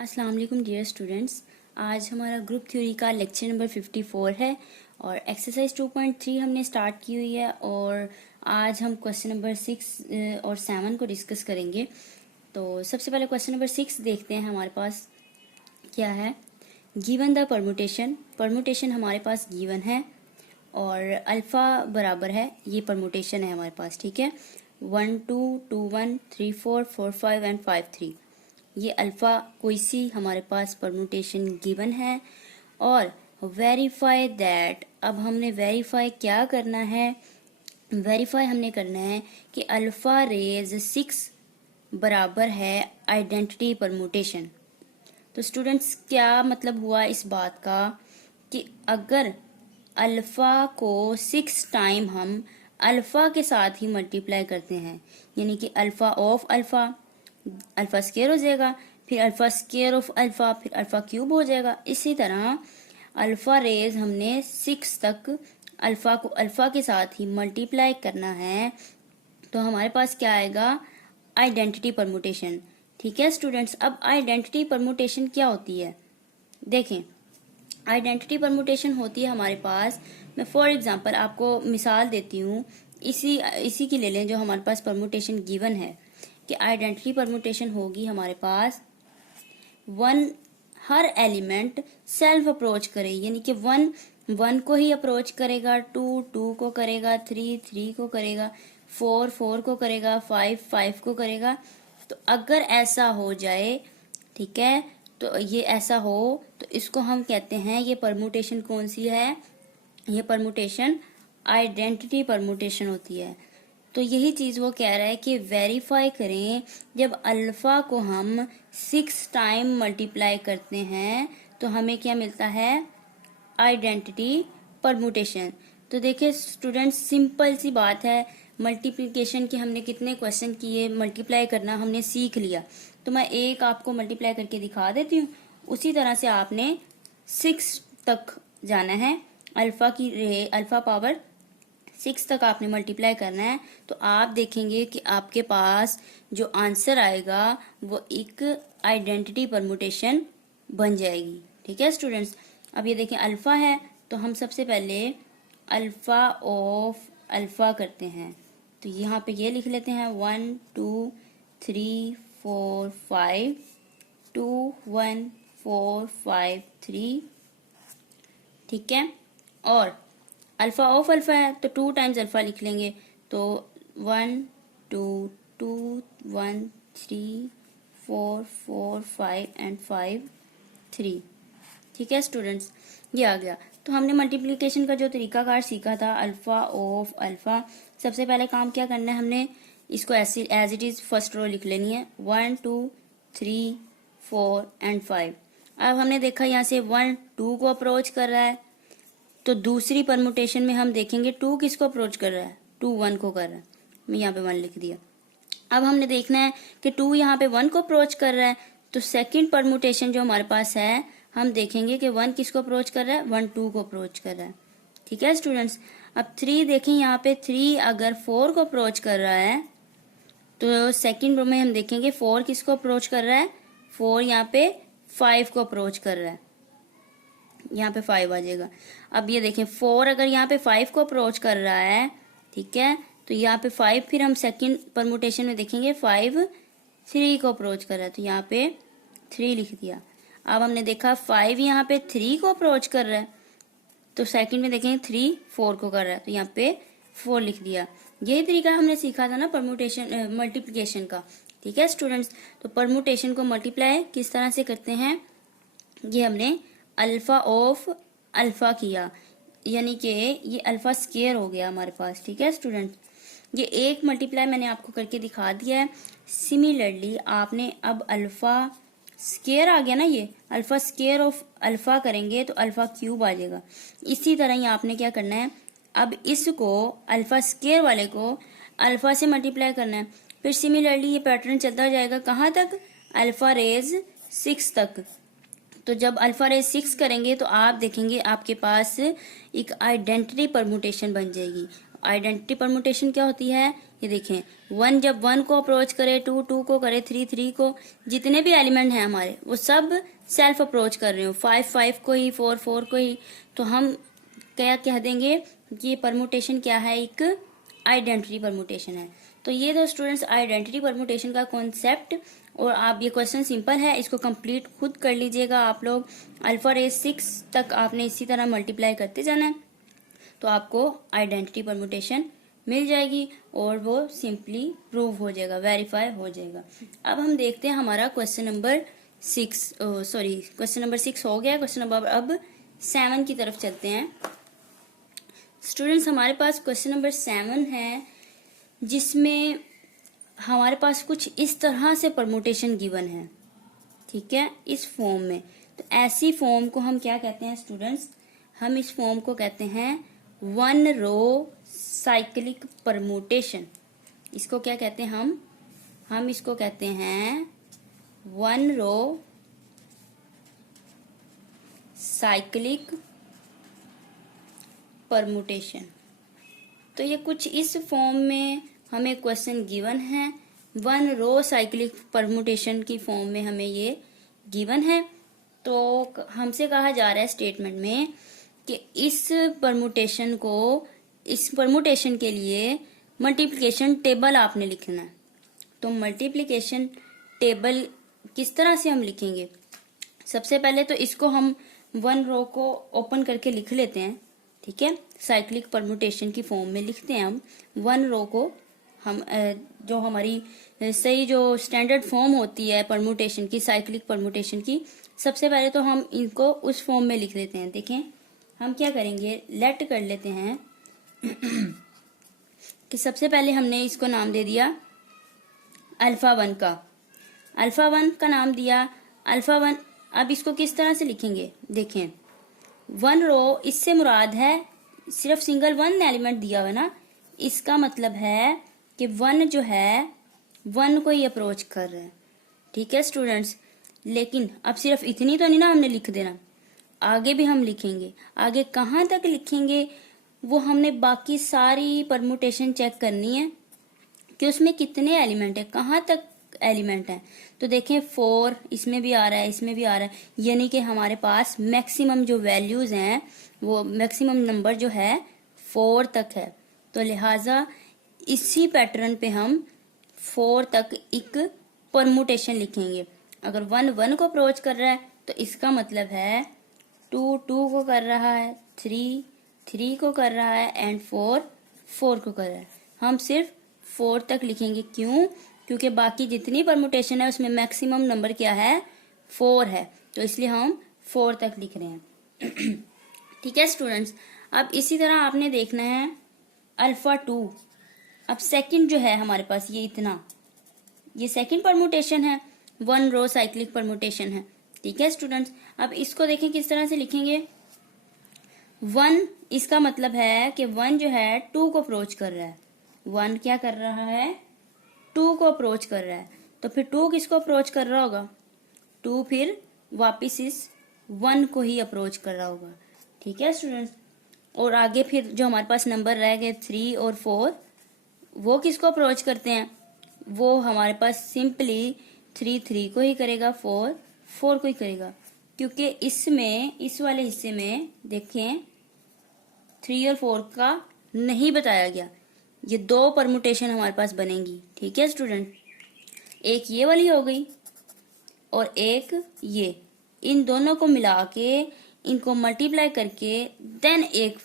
अस्सलाम वालेकुम dear students. आज हमारा ग्रुप थ्योरी का लेक्चर नंबर 54 है और एक्सरसाइज 2.3 हमने स्टार्ट की हुई है और आज हम क्वेश्चन नंबर 6 और 7 को डिस्कस करेंगे। तो सबसे पहले क्वेश्चन नंबर 6 देखते हैं हमारे पास क्या है। गिवन द परमुटेशन, परमुटेशन हमारे पास गिवन है और अल्फ़ा बराबर है, ये परमुटेशन है हमारे पास, ठीक है। 1 2 2 1 3 4 4 5 एंड 5 3, ये अल्फ़ा कोई सी हमारे पास परमुटेशन गिवन है। और वेरीफाई दैट, अब हमने वेरीफाई क्या करना है, वेरीफाई हमने करना है कि अल्फ़ा रेज 6 बराबर है आइडेंटिटी परमुटेशन। तो स्टूडेंट्स क्या मतलब हुआ इस बात का कि अगर अल्फ़ा को 6 टाइम हम अल्फ़ा के साथ ही मल्टीप्लाई करते हैं, यानी कि alpha of alpha, alpha square हो जाएगा, फिर अल्फ़ा स्क्वायर ऑफ अल्फ़ा, फिर अल्फ़ा क्यूब हो जाएगा। इसी तरह अल्फ़ा रेज हमने 6 तक अल्फ़ा को अल्फ़ा के साथ ही मल्टीप्लाई करना है, तो हमारे पास क्या आएगा, आइडेंटिटी परमुटेशन। ठीक है स्टूडेंट्स, अब आइडेंटिटी परमुटेशन क्या होती है देखें। आइडेंटिटी परमुटेशन होती है हमारे पास, मैं फॉर एग्जांपल आपको मिसाल देती हूँ, इसी की ले लें जो हमारे पास परमुटेशन गिवन है कि आइडेंटिटी परमुटेशन होगी हमारे पास 1 हर एलिमेंट सेल्फ अप्रोच करे, यानी कि 1 1 को ही अप्रोच करेगा, 2 2 को करेगा, 3 3 को करेगा, 4 4 को करेगा, 5 5 को करेगा। तो अगर ऐसा हो जाए, ठीक है, तो ये ऐसा हो तो इसको हम कहते हैं, ये परमुटेशन कौन सी है, ये परमुटेशन आइडेंटिटी परमुटेशन होती है। तो यही चीज वो कह रहा है कि वेरीफाई करें, जब अल्फा को हम 6 टाइम मल्टीप्लाई करते हैं तो हमें क्या मिलता है, आइडेंटिटी परमुटेशन। तो देखिए स्टूडेंट्स, सिंपल सी बात है, मल्टीप्लिकेशन की हमने कितने क्वेश्चन किए, मल्टीप्लाई करना हमने सीख लिया। तो मैं एक आपको मल्टीप्लाई करके दिखा देती हूँ, उसी तरह से आपने 6 तक जाना है, अल्फा पावर 6 तक आपने मल्टीप्लाई करना है। तो आप देखेंगे कि आपके पास जो आंसर आएगा वो एक आइडेंटिटी परमुटेशन बन जाएगी। ठीक है स्टूडेंट्स, अब ये देखें अल्फा है, तो हम सबसे पहले अल्फा ऑफ अल्फा करते हैं, तो यहाँ पे ये लिख लेते हैं 1 2 3 4 5 2 1 4 5 3, ठीक है। और अल्फा ऑफ अल्फा है तो 2 टाइम्स अल्फा लिख लेंगे, तो 1 2 2 1 3 4 4 5 एंड 5 3, ठीक है स्टूडेंट्स, ये आ गया। तो हमने मल्टीप्लिकेशन का जो तरीकाकार सीखा था अल्फा ऑफ अल्फा, सबसे पहले काम क्या करना है, हमने इसको ऐसे as it is first row लिख लेनी है, 1 2 3 4 एंड 5। अब हमने देखा यहाँ से 1 2 को अप्रोच कर रहा है, तो दूसरी परमुटेशन में हम देखेंगे 2 किसको अप्रोच कर रहा है, 2 1 को कर रहा है, मैं यहाँ पे 1 लिख दिया। अब हमने देखना है कि 2 यहाँ पे 1 को अप्रोच कर रहा है, तो सेकंड परमुटेशन जो हमारे पास है, हम देखेंगे कि 1 किसको अप्रोच कर रहा है, 1 2 को अप्रोच कर रहा है। ठीक है स्टूडेंट्स, अब 3 देखें, यहाँ पे 3 अगर 4 को अप्रोच कर रहा है, तो सेकंड रो में हम देखेंगे 4 किसको अप्रोच कर रहा है, 4 यहाँ पे 5 को अप्रोच कर रहा है, यहाँ पे 5 आ जाएगा। अब ये देखें 4 अगर यहाँ पे 5 को अप्रोच कर रहा है, ठीक है, तो यहाँ पे 5 फिर हम सेकंड परमुटेशन में देखेंगे 5 3 को अप्रोच कर रहा है, तो यहाँ पे 3 लिख दिया। अब हमने देखा 5 यहाँ पे 3 को अप्रोच कर रहा है, तो सेकंड में देखेंगे 3 4 को कर रहा है, तो यहाँ पे 4 लिख दिया। यही तरीका हमने सीखा था ना परमुटेशन मल्टीप्लिकेशन का। ठीक है स्टूडेंट्स, तो परमुटेशन को मल्टीप्लाई किस तरह से करते हैं, ये हमने अल्फा ऑफ अल्फा किया, यानी कि ये अल्फा स्क्वायर हो गया हमारे पास। ठीक है स्टूडेंट, ये एक मल्टीप्लाई मैंने आपको करके दिखा दिया है। सिमिलरली आपने अब अल्फा स्क्वायर आ गया ना, ये अल्फा स्क्वायर ऑफ अल्फा करेंगे तो अल्फा क्यूब आ जाएगा। इसी तरह ही आपने क्या करना है, अब इसको अल्फा स्क्वायर वाले को अल्फा से मल्टीप्लाई करना है, फिर सिमिलरली ये पैटर्न चलता जाएगा कहाँ तक, अल्फा रेज 6 तक। तो जब अल्फा रेज 6 करेंगे तो आप देखेंगे आपके पास एक आइडेंटिटी परमुटेशन बन जाएगी। आइडेंटिटी परमुटेशन क्या होती है, ये देखें, 1 जब 1 को अप्रोच करे, 2 2 को करे, 3 3 को, जितने भी एलिमेंट हैं हमारे वो सब सेल्फ अप्रोच कर रहे हो, 5 5 को ही, 4 4 को ही, तो हम क्या कह देंगे कि ये परमुटेशन क्या है, एक आइडेंटिटी परमुटेशन है। तो ये तो स्टूडेंट्स आइडेंटिटी परमुटेशन का कॉन्सेप्ट, और आप ये क्वेश्चन सिंपल है, इसको कंप्लीट खुद कर लीजिएगा आप लोग। अल्फा रेज 6 तक आपने इसी तरह मल्टीप्लाई करते जाना है, तो आपको आइडेंटिटी परमुटेशन मिल जाएगी और वो सिंपली प्रूव हो जाएगा, वेरीफाई हो जाएगा। अब हम देखते हैं हमारा क्वेश्चन नंबर 6 हो गया। क्वेश्चन नंबर अब 7 की तरफ चलते हैं। स्टूडेंट्स हमारे पास क्वेश्चन नंबर 7 है, जिसमें हमारे पास कुछ इस तरह से परमुटेशन गिवन है, ठीक है, इस फॉर्म में। तो ऐसी फॉर्म को हम क्या कहते हैं स्टूडेंट्स, हम इस फॉर्म को कहते हैं 1 रो साइक्लिक परमुटेशन। इसको क्या कहते हैं हम इसको कहते हैं 1 रो साइक्लिक परमुटेशन। तो ये कुछ इस फॉर्म में हमें क्वेश्चन गिवन है, 1 रो साइक्लिक परमुटेशन की फॉर्म में हमें ये गिवन है। तो हमसे कहा जा रहा है स्टेटमेंट में कि इस परमुटेशन के लिए मल्टीप्लिकेशन टेबल आपने लिखना है। तो मल्टीप्लिकेशन टेबल किस तरह से हम लिखेंगे, सबसे पहले तो इसको हम 1 रो को ओपन करके लिख लेते हैं, ठीक है, साइक्लिक परमुटेशन की फॉर्म में लिखते हैं हम 1 रो को। हम जो हमारी सही जो स्टैंडर्ड फॉर्म होती है परमुटेशन की, साइक्लिक परमुटेशन की, सबसे पहले तो हम इनको उस फॉर्म में लिख लेते हैं। देखें हम क्या करेंगे, लेट कर लेते हैं कि सबसे पहले हमने इसको नाम दे दिया अल्फा 1 का नाम दिया अल्फा 1। अब इसको किस तरह से लिखेंगे, देखें 1 रो, इससे मुराद है सिर्फ सिंगल 1 एलिमेंट दिया हुआ ना, इसका मतलब है कि 1 जो है 1 को ही अप्रोच कर रहा है, ठीक है स्टूडेंट्स। लेकिन अब सिर्फ इतनी तो नहीं ना हमने लिख देना, आगे भी हम लिखेंगे। आगे कहाँ तक लिखेंगे वो हमने बाकी सारी परमुटेशन चेक करनी है कि उसमें कितने एलिमेंट है, कहाँ तक एलिमेंट है। तो देखें 4 इसमें भी आ रहा है, इसमें भी आ रहा है, यानी कि हमारे पास मैक्सिमम जो वैल्यूज हैं वो मैक्सिमम नंबर जो है 4 तक है। तो लिहाजा इसी पैटर्न पे हम 4 तक एक परमुटेशन लिखेंगे। अगर 1 1 को अप्रोच कर रहा है तो इसका मतलब है 2 2 को कर रहा है, 3 3 को कर रहा है एंड 4 4 को कर रहा है। हम सिर्फ 4 तक लिखेंगे, क्यों, क्योंकि बाकी जितनी परमुटेशन है उसमें मैक्सिमम नंबर क्या है, 4 है, तो इसलिए हम 4 तक लिख रहे हैं ठीक है स्टूडेंट्स। अब इसी तरह आपने देखना है अल्फा 2। अब सेकंड जो है हमारे पास ये इतना, ये सेकंड परमुटेशन है, 1 रो साइक्लिक परमुटेशन है, ठीक है स्टूडेंट्स। अब इसको देखें किस तरह से लिखेंगे, 1 इसका मतलब है कि 1 जो है 2 को अप्रोच कर रहा है, 1 क्या कर रहा है, 2 को अप्रोच कर रहा है। तो फिर 2 किसको अप्रोच कर रहा होगा, 2 फिर वापिस इस 1 को ही अप्रोच कर रहा होगा, ठीक है स्टूडेंट्स। और आगे फिर जो हमारे पास नंबर रह गए 3 और 4, वो किसको अप्रोच करते हैं, वो हमारे पास सिंपली 3 3 को ही करेगा, 4 4 को ही करेगा, क्योंकि इसमें इस वाले हिस्से में देखें 3 और 4 का नहीं बताया गया। ये 2 परमुटेशन हमारे पास बनेंगी, ठीक है स्टूडेंट, एक ये वाली हो गई और एक ये, इन दोनों को मिला के इनको मल्टीप्लाई करके देन एक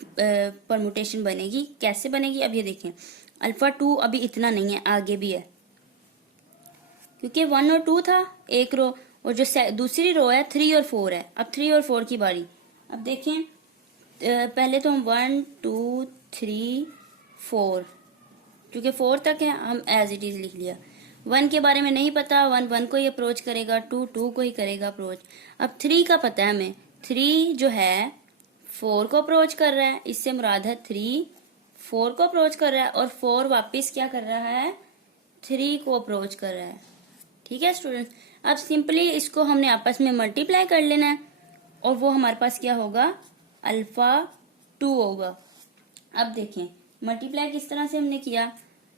परमुटेशन बनेगी। कैसे बनेगी, अब ये देखें, अल्फा 2 अभी इतना नहीं है, आगे भी है, क्योंकि 1 और 2 था एक रो, और जो दूसरी रो है 3 और 4 है। अब 3 और 4 की बारी, अब देखें पहले तो हम 1 2 3 4, क्योंकि 4 तक है हम एज इट इज लिख लिया। 1 के बारे में नहीं पता, 1 1 को ही अप्रोच करेगा, 2 2 को ही करेगा अप्रोच। अब 3 का पता है हमें, 3 जो है 4 को अप्रोच कर रहा है, इससे मुराद है 3 4 को अप्रोच कर रहा है, और 4 वापस क्या कर रहा है, 3 को अप्रोच कर रहा है, ठीक है स्टूडेंट्स। अब सिंपली इसको हमने आपस में मल्टीप्लाई कर लेना है, और वो हमारे पास क्या होगा, अल्फा 2 होगा। अब देखें मल्टीप्लाई किस तरह से हमने किया,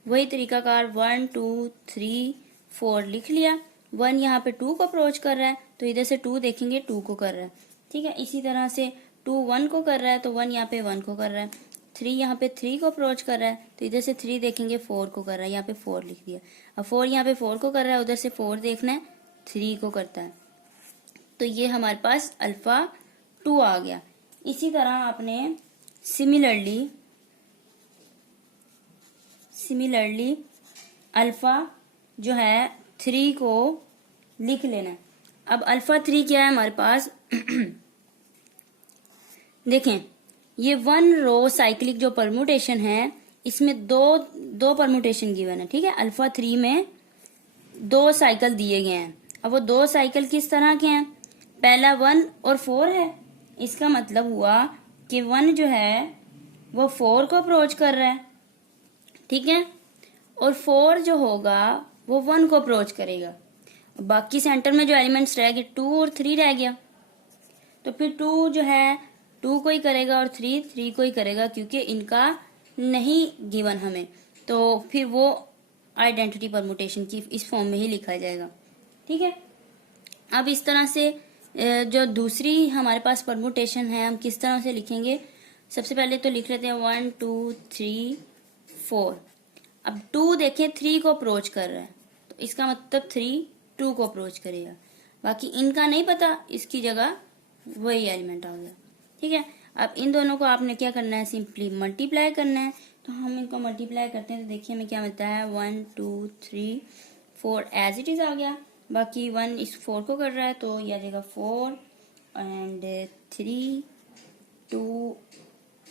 वही तरीकाकार 1 2 3 4 लिख लिया। 1 यहाँ पे 2 को अप्रोच कर रहा है तो इधर से 2 देखेंगे 2 को कर रहा है, ठीक है। इसी तरह से 2 1 को कर रहा है तो 1 यहाँ पे 1 को कर रहा है। 3 यहाँ पे 3 को अप्रोच कर रहा है तो इधर से 3 देखेंगे 4 को कर रहा है, यहाँ पे 4 लिख दिया। अब 4 यहाँ पे 4 को कर रहा है, उधर से 4 देखना है 3 को करता है, तो ये हमारे पास अल्फा 2 आ गया। इसी तरह आपने सिमिलरली अल्फा जो है 3 को लिख लेना है। अब अल्फा 3 क्या है हमारे पास देखें, ये 1 रो साइक्लिक जो परमुटेशन है इसमें दो परमुटेशन गिवन है, ठीक है। अल्फा 3 में 2 साइकिल दिए गए हैं। अब वो 2 साइकिल किस तरह के हैं, पहला 1 और 4 है। इसका मतलब हुआ कि 1 जो है वो 4 को अप्रोच कर रहा है, ठीक है, और 4 जो होगा वो 1 को अप्रोच करेगा। बाकी सेंटर में जो एलिमेंट्स रह गए 2 और 3 रह गया, तो फिर 2 जो है 2 को ही करेगा और 3 को ही करेगा, क्योंकि इनका नहीं गिवन हमें, तो फिर वो आइडेंटिटी परमुटेशन की इस फॉर्म में ही लिखा जाएगा, ठीक है। अब इस तरह से जो दूसरी हमारे पास परमुटेशन है हम किस तरह से लिखेंगे, सबसे पहले तो लिख लेते हैं 1 2 3 4। अब 2 देखें 3 को अप्रोच कर रहा है तो इसका मतलब 3 2 को अप्रोच करेगा। बाकी इनका नहीं पता, इसकी जगह वही एलिमेंट आ गया, ठीक है। अब इन दोनों को आपने क्या करना है, सिंपली मल्टीप्लाई करना है। तो हम इनको मल्टीप्लाई करते हैं तो देखिए हमें क्या मिलता है 1 2 3 4 एज इट इज आ गया। बाकी 1 इस 4 को कर रहा है तो ये आ जाएगा 4 एंड 3 2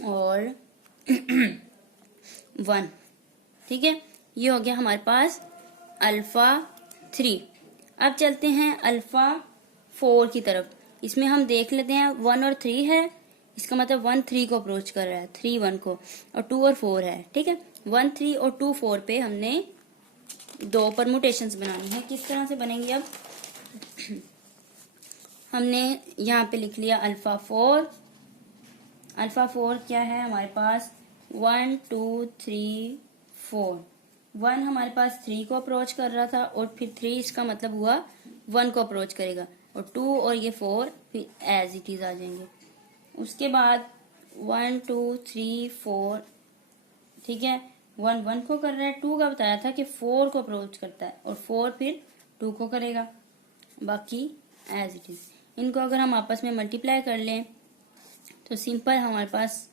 और 1, ठीक है। ये हो गया हमारे पास अल्फा 3। अब चलते हैं अल्फा 4 की तरफ। इसमें हम देख लेते हैं 1 और 3 है, इसका मतलब 1 3 को अप्रोच कर रहा है, 3 1 को, और 2 और 4 है, ठीक है। 1 3 और 2 4 पे हमने 2 परमुटेशंस बनानी है। किस तरह से बनेंगी, अब हमने यहाँ पे लिख लिया अल्फा 4। अल्फा 4 क्या है हमारे पास 1 2 3 4। 1 हमारे पास 3 को अप्रोच कर रहा था और फिर 3 इसका मतलब हुआ 1 को अप्रोच करेगा, और 2 और ये 4 फिर एज इट इज आ जाएंगे। उसके बाद 1 2 3 4, ठीक है। 1 1 को कर रहा है, 2 का बताया था कि 4 को अप्रोच करता है और 4 फिर 2 को करेगा, बाकी एज इट इज। इनको अगर हम आपस में मल्टीप्लाई कर लें तो सिंपल हमारे पास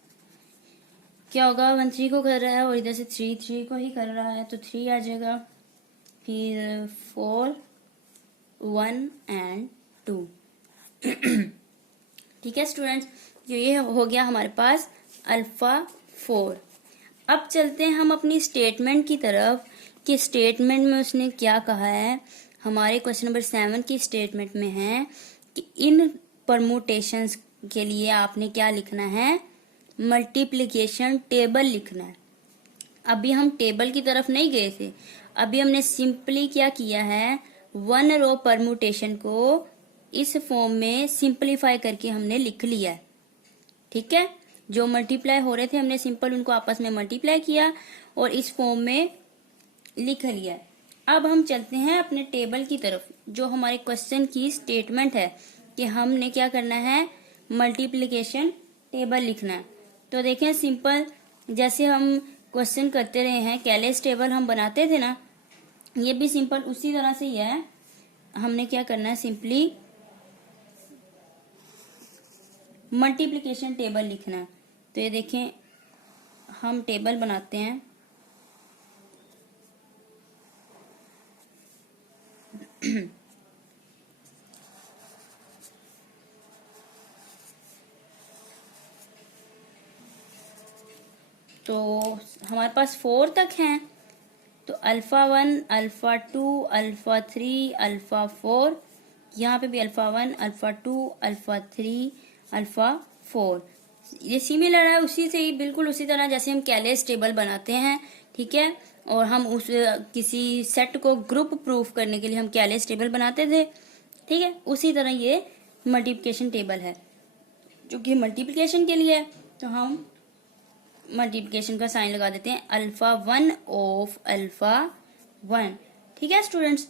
क्या होगा, 1 3 को कर रहा है और इधर से 3 को ही कर रहा है तो 3 आ जाएगा, फिर 4 1 एंड 2 ठीक है स्टूडेंट्स, ये हो गया हमारे पास अल्फा 4। अब चलते हैं हम अपनी स्टेटमेंट की तरफ कि स्टेटमेंट में उसने क्या कहा है। हमारे क्वेश्चन नंबर 7 की स्टेटमेंट में है कि इन परमुटेशंस के लिए आपने क्या लिखना है, मल्टीप्लिकेशन टेबल लिखना है। अभी हम टेबल की तरफ नहीं गए थे, अभी हमने सिंपली क्या किया है, 1 रो परमुटेशन को इस फॉर्म में सिंपलीफाई करके हमने लिख लिया है, ठीक है। जो मल्टीप्लाई हो रहे थे हमने सिंपल उनको आपस में मल्टीप्लाई किया और इस फॉर्म में लिख लिया है। अब हम चलते हैं अपने टेबल की तरफ। जो हमारे क्वेश्चन की स्टेटमेंट है कि हमने क्या करना है, मल्टीप्लिकेशन टेबल लिखना है। तो देखें सिंपल, जैसे हम क्वेश्चन करते रहे हैं, कैलेस टेबल हम बनाते थे ना, ये भी सिंपल उसी तरह से ही है। हमने क्या करना है, सिंपली मल्टीप्लिकेशन टेबल लिखना है। तो ये देखें हम टेबल बनाते हैं। तो हमारे पास 4 तक हैं, तो अल्फा 1 अल्फा 2 अल्फा 3 अल्फा 4, यहाँ पे भी अल्फा 1 अल्फा 2 अल्फा 3 अल्फा 4। ये सिमिलर है उसी से ही, बिल्कुल उसी तरह जैसे हम कैलेस टेबल बनाते हैं, ठीक है। और हम उस किसी सेट को ग्रुप प्रूफ करने के लिए हम कैलेस टेबल बनाते थे, ठीक है। उसी तरह ये मल्टीप्लिकेशन टेबल है, जो कि मल्टीप्लिकेशन के लिए है। तो हम मल्टीप्लिकेशन का साइन लगा देते हैं, अल्फा 1 ऑफ अल्फा 1। ठीक है स्टूडेंट्स,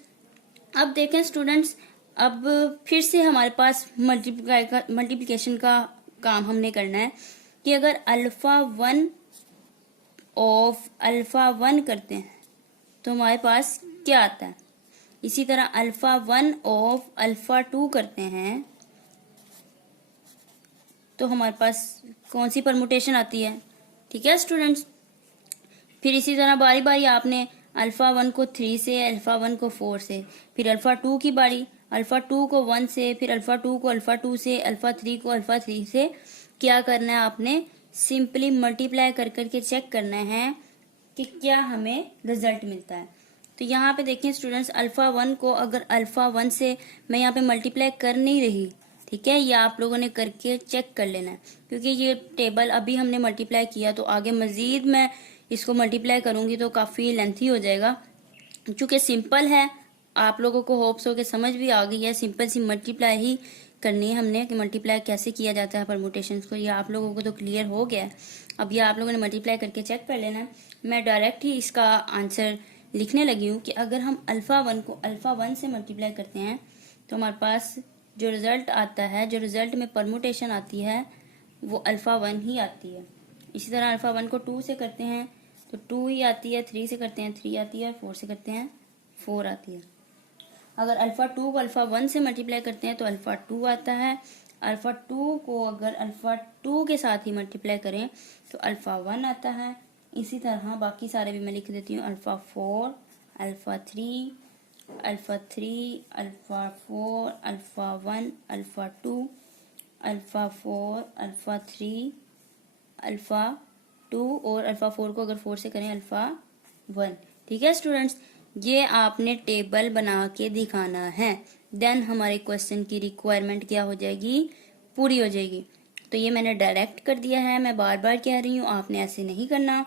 अब देखें स्टूडेंट्स, अब फिर से हमारे पास मल्टीप्लिकेशन का काम हमने करना है कि अगर अल्फा 1 ऑफ अल्फा 1 करते हैं तो हमारे पास क्या आता है। इसी तरह अल्फा 1 ऑफ अल्फा 2 करते हैं तो हमारे पास कौन सी परमुटेशन आती है। ठीक है स्टूडेंट्स, फिर इसी तरह बारी बारी आपने अल्फा 1 को 3 से, अल्फा 1 को 4 से, फिर अल्फा 2 की बारी, अल्फा 2 को 1 से, फिर अल्फा 2 को अल्फा 2 से, अल्फा 3 को अल्फा 3 से। क्या करना है आपने, सिंपली मल्टीप्लाई कर करके चेक करना है कि क्या हमें रिजल्ट मिलता है। तो यहाँ पे देखें स्टूडेंट्स, अल्फा 1 को अगर अल्फा 1 से मैं यहाँ पे मल्टीप्लाई कर नहीं रही, ठीक है, ये आप लोगों ने करके चेक कर लेना है, क्योंकि ये टेबल अभी हमने मल्टीप्लाई किया तो आगे मजीद मैं इसको मल्टीप्लाई करूंगी तो काफ़ी लेंथी हो जाएगा। चूँकि सिंपल है, आप लोगों को होप्स हो के समझ भी आ गई है, सिंपल सी मल्टीप्लाई ही करनी है हमने कि मल्टीप्लाई कैसे किया जाता है परमुटेशंस को, ये आप लोगों को तो क्लियर हो गया है। अब ये आप लोगों ने मल्टीप्लाई करके चेक कर लेना है। मैं डायरेक्ट ही इसका आंसर लिखने लगी हूँ कि अगर हम अल्फा 1 को अल्फा 1 से मल्टीप्लाई करते हैं तो हमारे पास जो रिजल्ट आता है, जो रिजल्ट में परमुटेशन आती है वो अल्फा 1 ही आती है। इसी तरह अल्फा 1 को 2 से करते हैं तो 2 ही आती है, 3 से करते हैं 3 आती है, 4 से करते हैं 4 आती है। अगर अल्फा 2 को अल्फा 1 से मल्टीप्लाई करते हैं तो अल्फा 2 आता है। अल्फा 2 को अगर अल्फा 2 के साथ ही मल्टीप्लाई करें तो अल्फा 1 आता है। इसी तरह बाकी सारे भी मैं लिख देती हूँ, alpha 4, alpha 3, alpha 3, alpha 4, alpha 1, alpha 2, alpha 4, alpha 3, alpha 2 और अल्फा 4 को अगर 4 से करें अल्फा 1। ठीक है स्टूडेंट्स, ये आपने टेबल बना के दिखाना है, देन हमारे क्वेश्चन की रिक्वायरमेंट क्या हो जाएगी, पूरी हो जाएगी। तो ये मैंने डायरेक्ट कर दिया है, मैं बार बार कह रही हूँ, आपने ऐसे नहीं करना,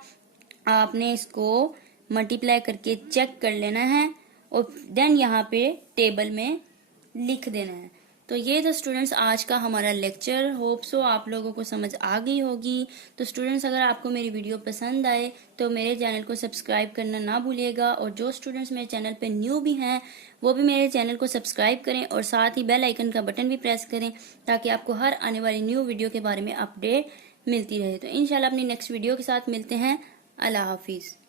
आपने इसको मल्टीप्लाई करके चेक कर लेना है और देन यहाँ पे टेबल में लिख देना है। तो ये तो स्टूडेंट्स आज का हमारा लेक्चर, होप सो आप लोगों को समझ आ गई होगी। तो स्टूडेंट्स अगर आपको मेरी वीडियो पसंद आए तो मेरे चैनल को सब्सक्राइब करना ना भूलिएगा, और जो स्टूडेंट्स मेरे चैनल पे न्यू भी हैं वो भी मेरे चैनल को सब्सक्राइब करें और साथ ही बेल आइकन का बटन भी प्रेस करें ताकि आपको हर आने वाली न्यू वीडियो के बारे में अपडेट मिलती रहे। तो इंशाल्लाह अपनी नेक्स्ट वीडियो के साथ मिलते हैं। अल्लाह हाफिज़।